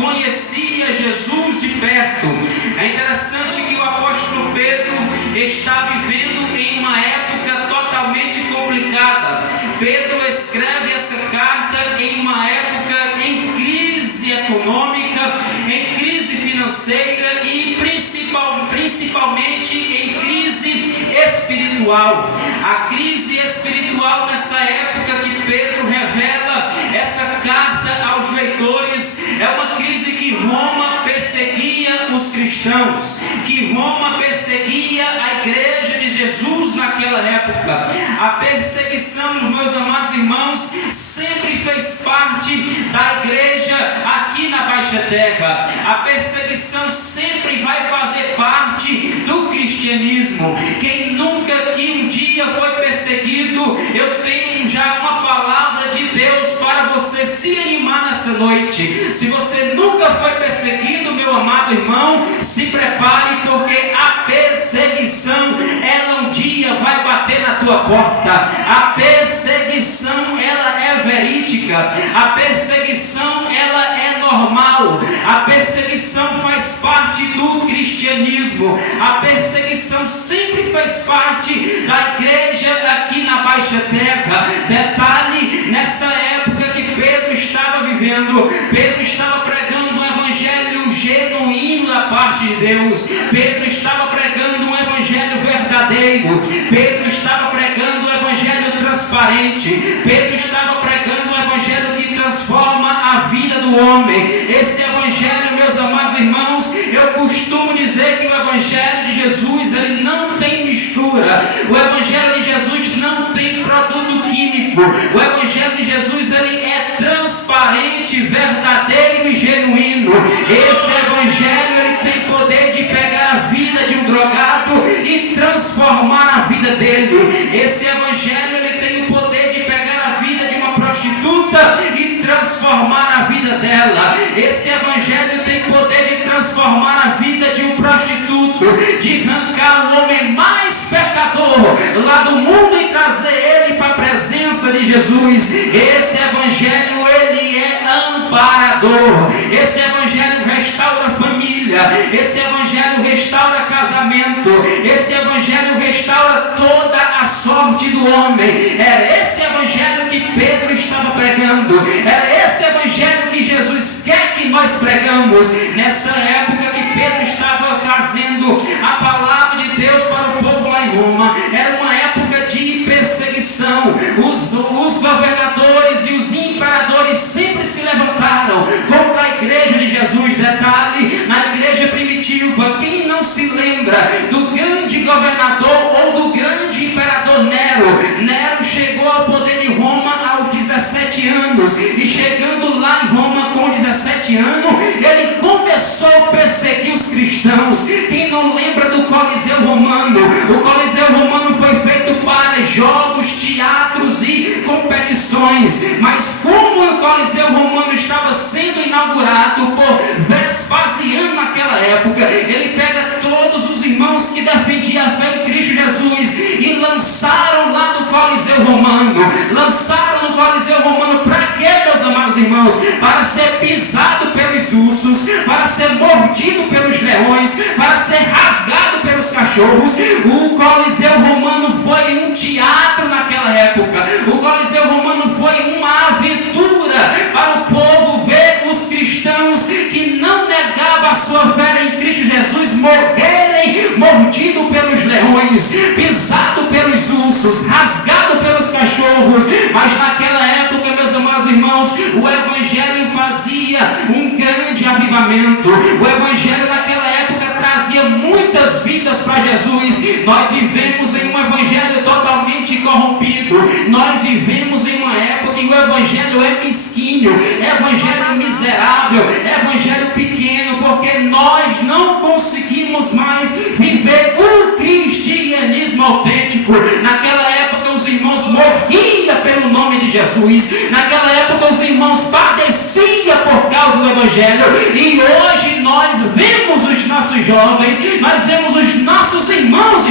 conhecia Jesus de perto. É interessante que o apóstolo Pedro está vivendo em uma época totalmente complicada. Pedro escreve essa carta em uma época em crise econômica, em crise financeira e principalmente em crise espiritual. A crise espiritual nessa época que Pedro revela essa carta aos leitores é uma crise que Roma perseguia os cristãos, que Roma perseguia a igreja de Jesus naquela época. A perseguição, meus amados irmãos, sempre fez parte da igreja aqui na Baixa Terra. A perseguição sempre vai fazer parte do cristianismo. Quem nunca que um dia foi perseguido, eu tenho já uma palavra de Deus para você se animar nessa noite. Se você nunca foi perseguido, meu amado irmão, se prepare, porque a perseguição, ela um dia vai bater na tua porta. A perseguição, ela é verídica. A perseguição, ela é normal. A perseguição faz parte do cristianismo. A perseguição sempre fez parte da igreja aqui na Baixa Terra. Detalhe, nessa época que Pedro estava vivendo, Pedro estava pregando um evangelho genuíno da parte de Deus. Pedro estava pregando um evangelho verdadeiro. Pedro estava pregando um evangelho transparente. Pedro estava pregando um evangelho que transforma a vida do homem. Esse evangelho, meus amados irmãos, eu costumo dizer que o evangelho de Jesus, ele não tem mistura. O evangelho de Jesus não tem produto químico. O evangelho de Jesus, ele é transparente, verdadeiro e genuíno. Esse evangelho, ele tem poder de pegar a vida de um drogado e transformar a vida dele. Esse evangelho, ele tem o poder de pegar a vida de uma prostituta e transformar a vida dela. Esse evangelho tem poder de transformar a vida de um prostituto, de arrancar o homem mais pecador lá do mundo e trazer ele para a presença de Jesus. Esse evangelho, ele é amparador. Esse evangelho restaura a família. Esse evangelho restaura casamento. Esse evangelho restaura toda a sorte do homem. Era esse evangelho que Pedro estava pregando. Era esse evangelho que Jesus quer que nós pregamos. Nessa época que Pedro estava trazendo a palavra de Deus para o povo lá em Roma, era uma época de perseguição. Os governadores e os imperadores sempre se levantaram contra a igreja de Jesus. Detalhe, na igreja primitiva, quem não se lembra do grande governador ou do grande imperador Nero? Nero chegou ao poder em Roma aos 17 anos, e chegando lá em Roma com 17 anos, ele começou a perseguir os cristãos. Quem não lembra do Coliseu Romano? O Coliseu Romano foi feito para jogos, teatros e competições, mas como o Coliseu Romano estava sendo inaugurado por Vespasiano naquela época, ele pega todos os irmãos que defendiam a fé em Cristo Jesus e lançaram lá no Coliseu Romano. Lançaram no Coliseu Romano para quê, meus amados irmãos? Para ser pisado pelos ursos, para ser mordido pelos leões, para ser rasgado pelos cachorros. O Coliseu Romano foi um teatro naquela época. O Coliseu Romano foi uma aventura para o povo ver os cristãos que não negavam a sua fé em Cristo Jesus morrerem mordido pelos leões, pisado pelos ursos, rasgado pelos cachorros. Mas naquela época, meus amados irmãos, o evangelho fazia um grande avivamento. O evangelho naquela época trazia muitas vidas para Jesus. Nós vivemos em um evangelho totalmente corrompido. Nós vivemos em uma época em que o evangelho é mesquinho, evangelho miserável, evangelho pequeno, porque nós não conseguimos mais viver um cristianismo autêntico. Naquela época os irmãos morriam pelo nome de Jesus. Naquela época os irmãos padeciam por causa do evangelho. E hoje nós vemos os nossos jovens, nós vemos os nossos irmãos